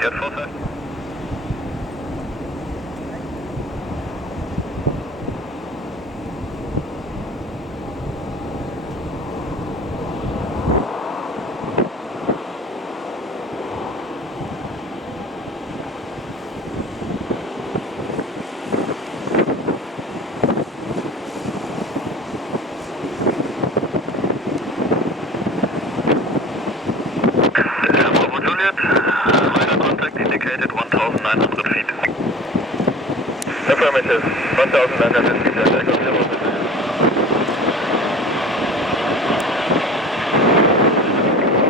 jet 45. Indicated 1,900 feet. Affirmative. 1,900 feet.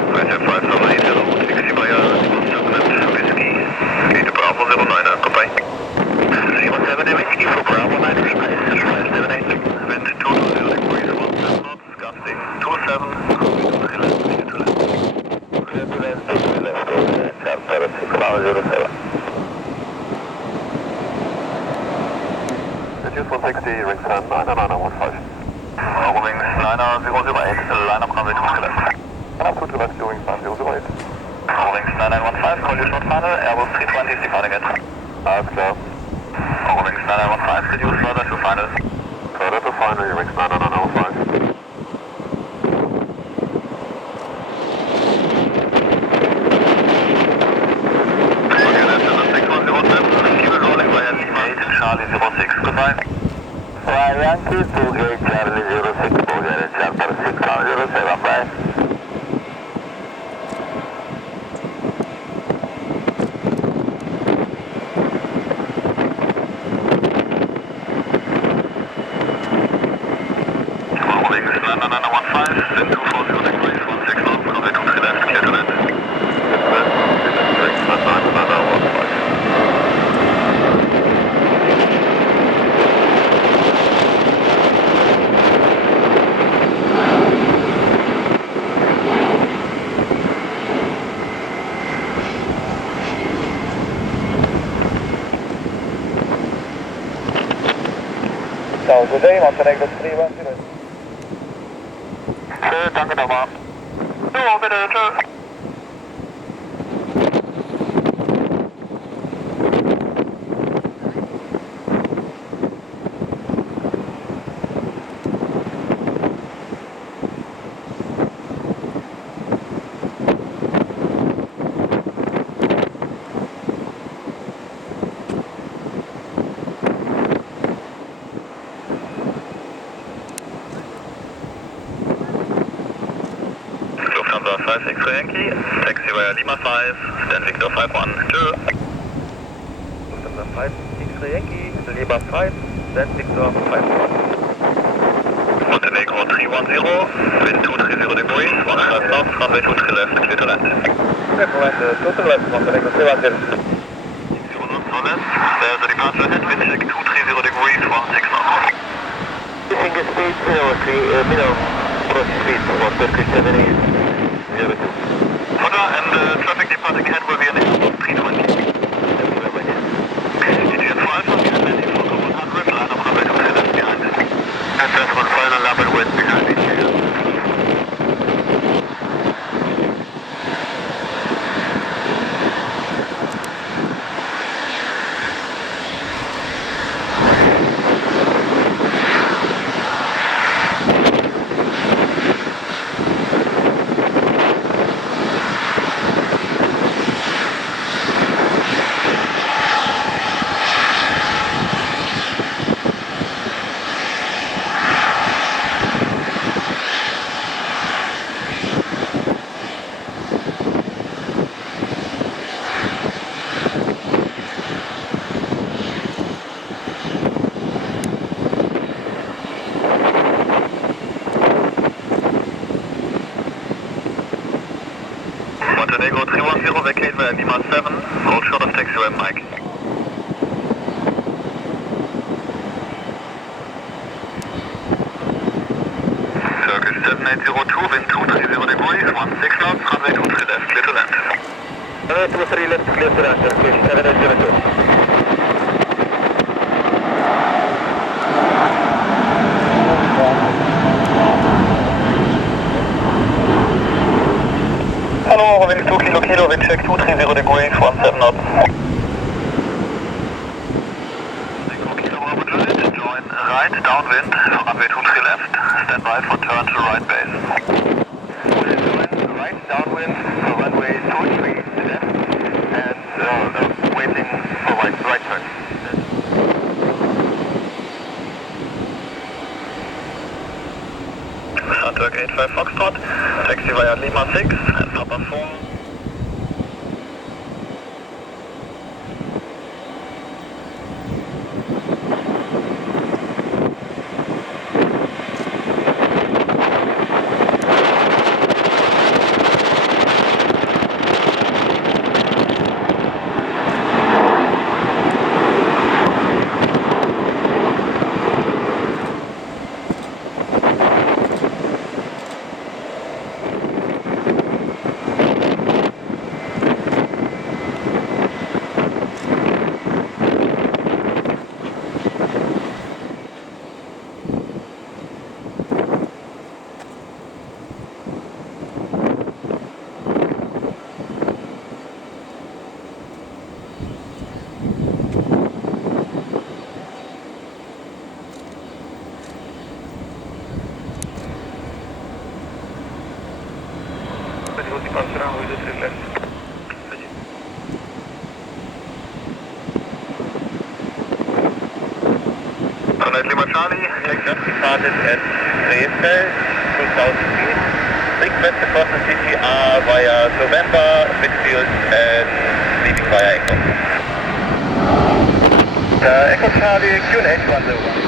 Roger 5080, taxi via Whiskey. Gate Bravo 09, goodbye. 07 Whiskey for Bravo 9, Spice 578. Wind 220 degrees, 17 knots, gas station 27, clear to left. Clear to left, charter 6007. Reduce 160, ring 9, 9915. Wings 9008, line up runway 2 to left. Line up 2 to left, wings 9008. Wings 9915, call you short final, Airbus 320 departing it. Alles klar. Wings 9915, reduce further to final. Further to final, wings 9905. Charlie 06, goodbye. Yankee 28 Charlie 06, Bulgaria Charter 6007, bye. Wings 9915, wind 240 degrees, 16 knots, runway 2 to left, clear to land. Wings 9915. Good day, Montenegro 310. Danke nochmal. Jo, bitte, tschüss. Lufthansa 5 X-ray Yankee, taxi via Lima 5, stand Victor 51, tschö. Lufthansa 5 X-ray Yankee, Lima 5, stand Victor 51. Montenegro 310, wind 230 degrees, 15 knots, runway 2 to left, clear to land. Clear to land, 2 to left, Montenegro 310. There's a departure ahead, wind check 230 degrees, 16 knots. Single speed 03, minimum approach speed for Turkish 78. Roger, and traffic departing ahead will be an Airbus 320. EGN 5 on the landing for 100, line up runway 2 to left behind. And that's one final level wind behind it. Montenegro 310, vacate via Lima 7, hold short of taxiway Mike. Turkish 7802, wind 230 degrees, 16 knots, runway 2 to left, clear to land. Runway 23 left, clear to land, Turkish 7802. Hello, wind 2 kilo, wind check 230 degrees, 17 Foxtrot. Join right downwind, runway 23 left, stand by for turn to right base. We'll join right downwind for runway 23 left and waiting for right turn. Sunturk 85 Foxtrot, taxi via Lima 6 and Papa 4. Lima Charlie, just departed at Dresden, 2000 feet. Request across the CTR via November, midfield, and leaving via Echo. Echo Charlie, QNH 101.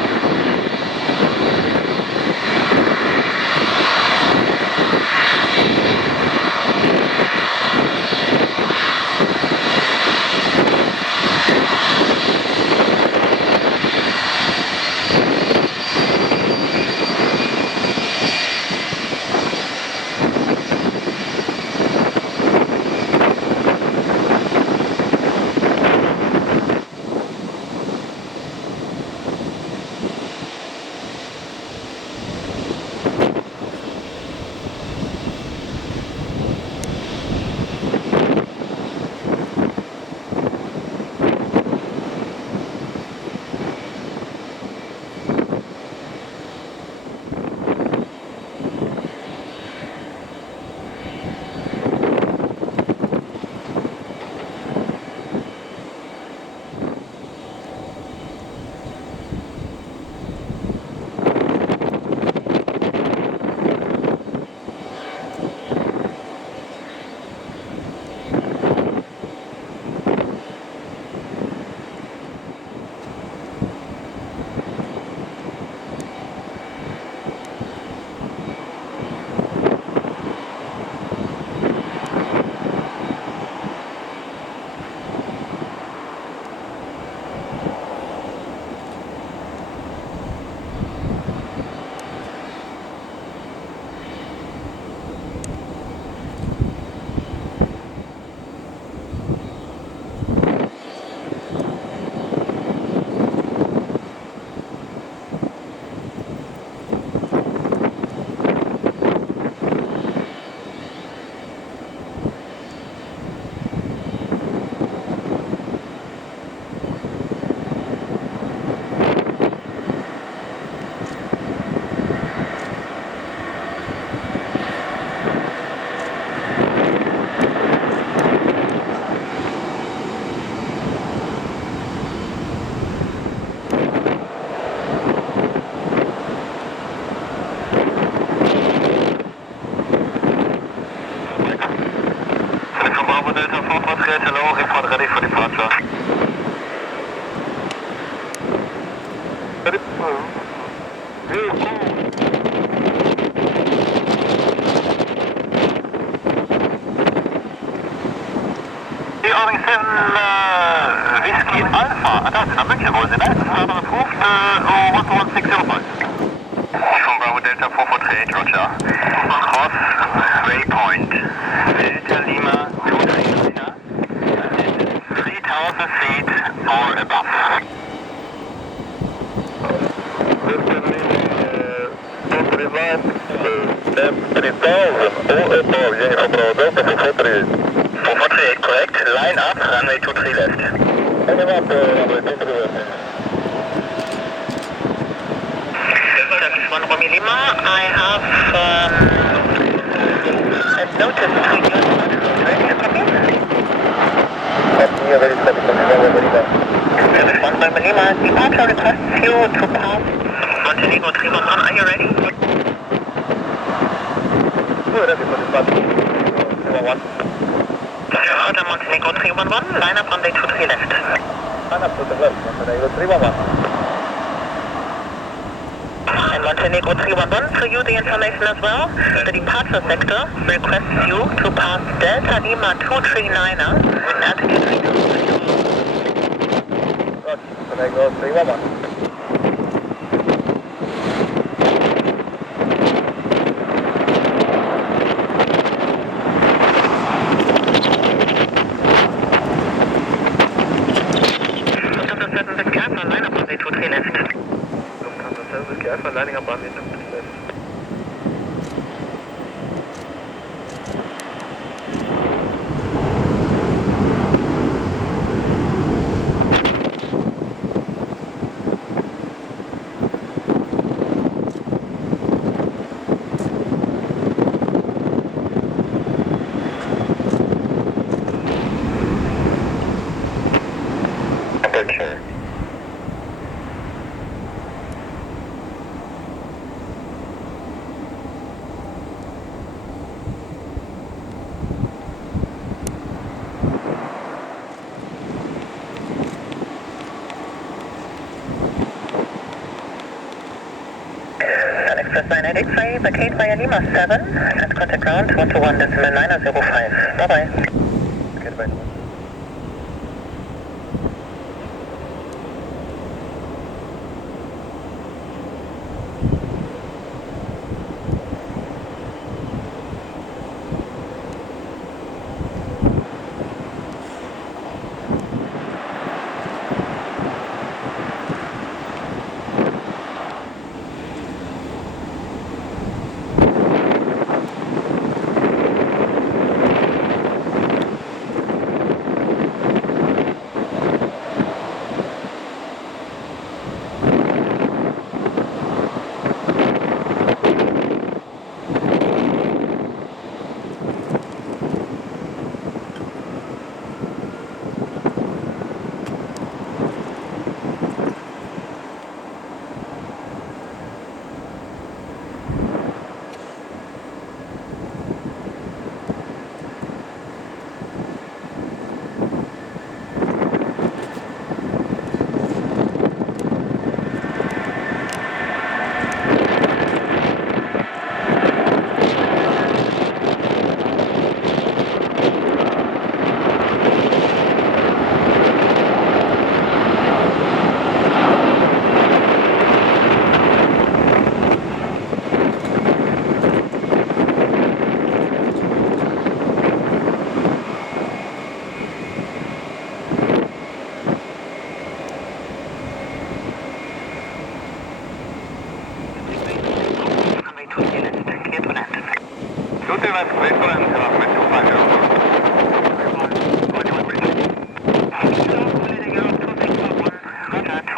Hello, report ready for departure. Whiskey Alpha, that's a München, wollen Sie, ne? Further approved, 11605. From Bravo Delta 4438, Roger. Cross, waypoint. Delta Lima 239, 3,000 feet or above. Step 3,000 or above, yeah, from Bravo Delta 448. 448, correct. line up, runway 23 left. Line up, runway 23 left. Service 1 Romeo Lima, I have a notice to you. Ready to come in? Ready to come in. Service 1 Romeo Lima, departure requests you to pass Montenegro 311, are you ready? Ready for dispatch. 311. Order Montenegro 311, line up runway 23 left. Line up to the left, Montenegro 311. And Montenegro 311, for you the information as well. The departure sector requests you to pass Delta Lima 239er with altitude 32. Montenegro 311. Lining up on the left. Temperature. Express line 8X-ray, vacate via Lima 7, and contact ground 121.905. Bye-bye. Okay, bye.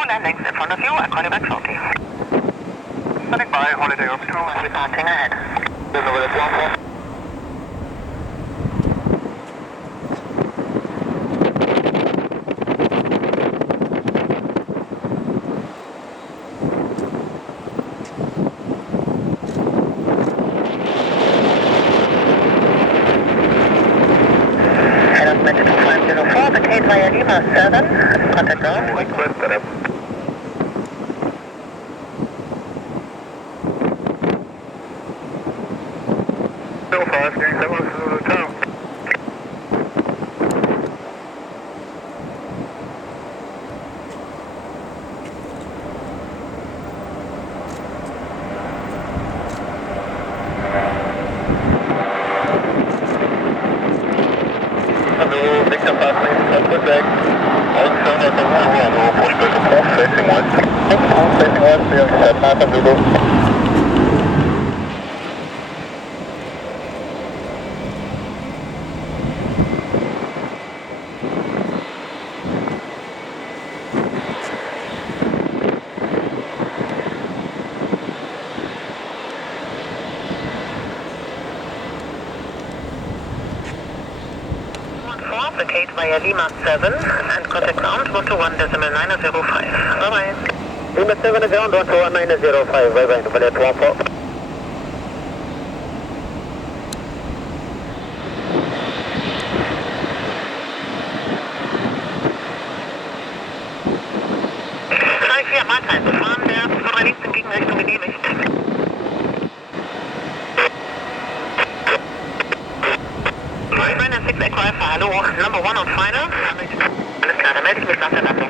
Landings in front of you, I'll call you back shortly. Standing by, holiday up 2. Departing ahead. There's over the platform. Announcement 504, vacate via Lima 7, contact ground. Request that up. via Lima 7 and contact ground 121.905. Bye-bye. Lima 7 ground 121.905. Bye-bye. Valet 14. Mahlzeit. Fahren der von der links in Gegenrichtung genehmigt. Rainer 6 Echo Alpha, hallo, number 1 on final. Alles klar, dann melde ich mich nach der Landung.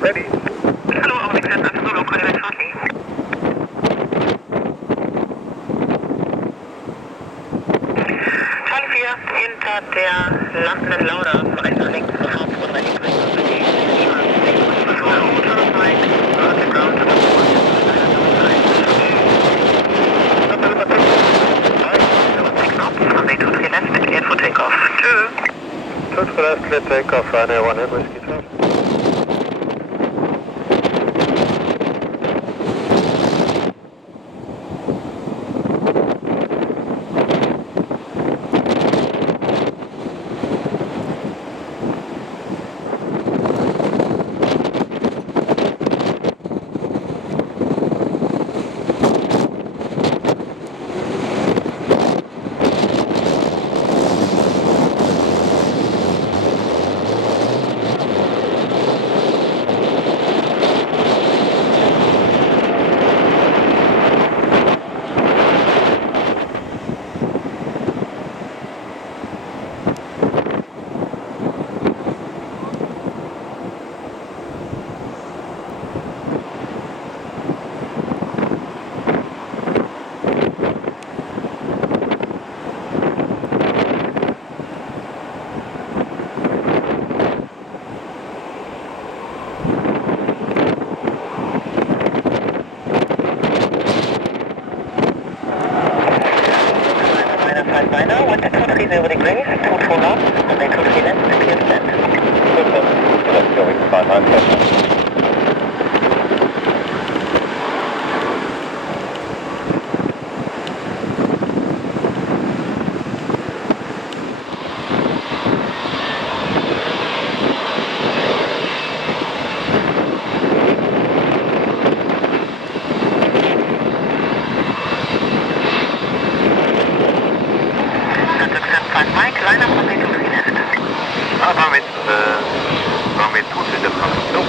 Ready? Hallo, auch nichts jetzt Solo, Coordinate shortly. Charlie 4, hinter der landenden Lauda, weiter links zur Hauptspur 3 Richtung Lima. Contact ground to the board. Runway 23 left, cleared for takeoff. 2 left, clear takeoff, Ryanair 1 head whiskey 12. Liner, 1230 degrees, 24 knots, runway 23 left, clear stand. Left going 500. Mike, liner from the 23 left. Waren wir tot in der Fraktion?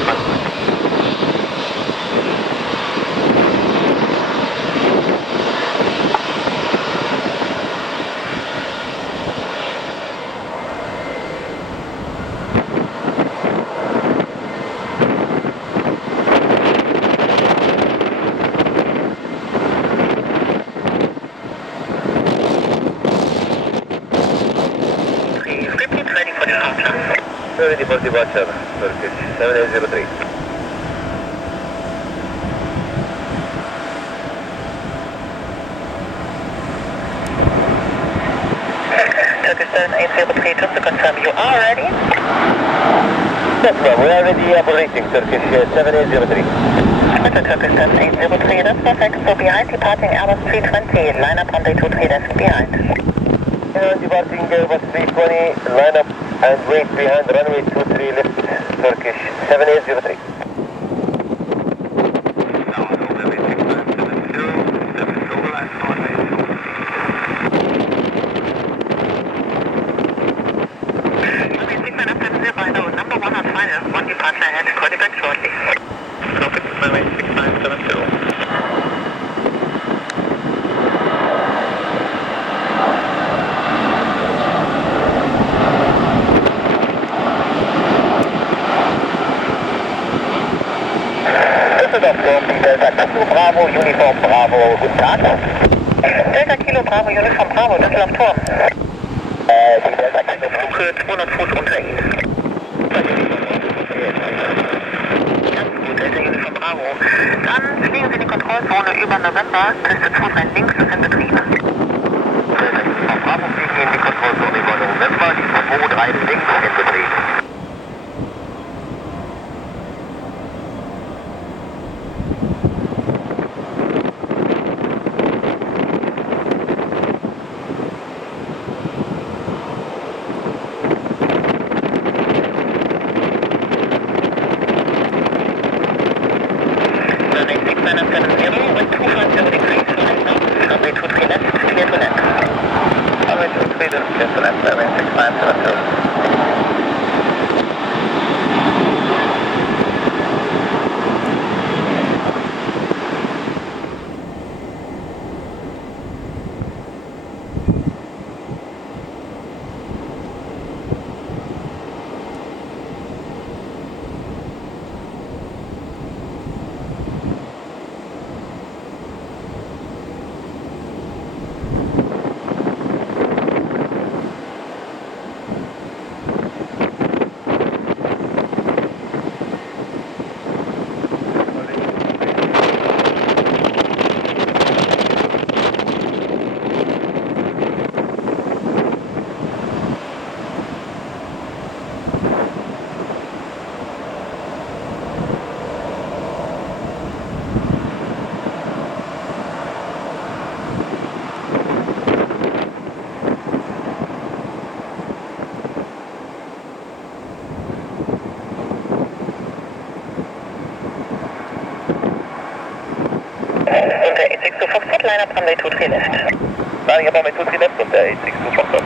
Ready for departure, Turkish 7803. Turkish 7803, just to confirm you are ready? Yes, ma'am, we are ready operating, Turkish 7803. Mr. Turkish 7803, that's perfect. So behind departing Airbus 320, line up on the 23 left behind. Departing Airbus 320, line up and wait behind runway 23 left, Turkish 7803. Number 1 on final, 1 departure ahead, call you back shortly. Rocket runway 6970. Dusseldorf, Delta Kilo Bravo, Uniform Bravo, guten Tag. Delta Kilo Kilo Bravo, Uniform Bravo, Dusseldorf Turm. Die Delta Kilo Suche 200 Fuß unter Ihnen. Ganz gut, Delta Uniform Bravo. Dann fliegen Sie die Kontrollzone über November, Piste 2 links ist in Betrieb. Delta Uniform Bravo fliegen in die Kontrollzone über November, die 2 links in Betrieb. Line up runway 23 left. Running up runway 23 left und der 862 Foxtrot.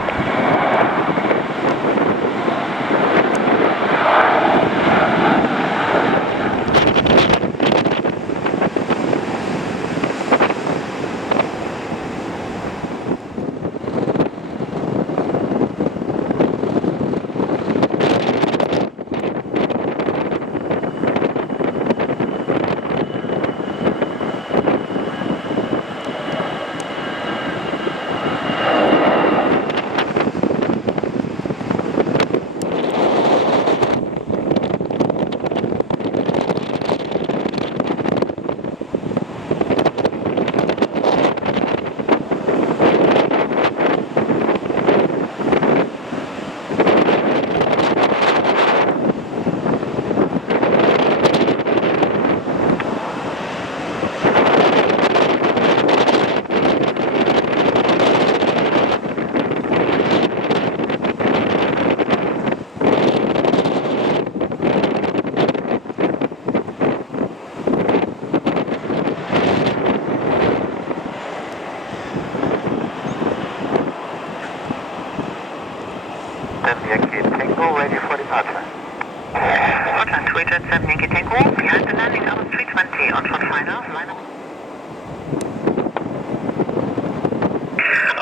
Scotland, Twitter 7 Yankee Tango, behind the landing on 320, on short final, line up.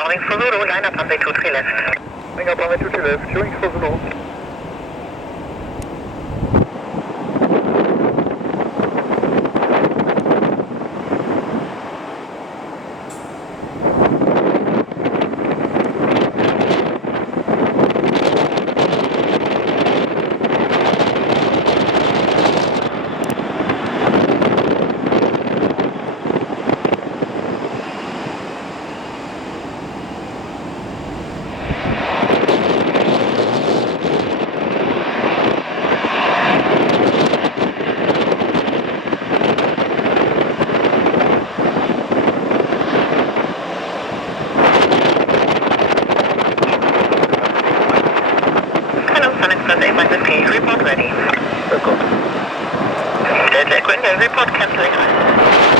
Orange for Zulu, line up runway 23 left. Line up runway 23 left, showing for Zulu. Report ready. Delta Echo India, report cancelling.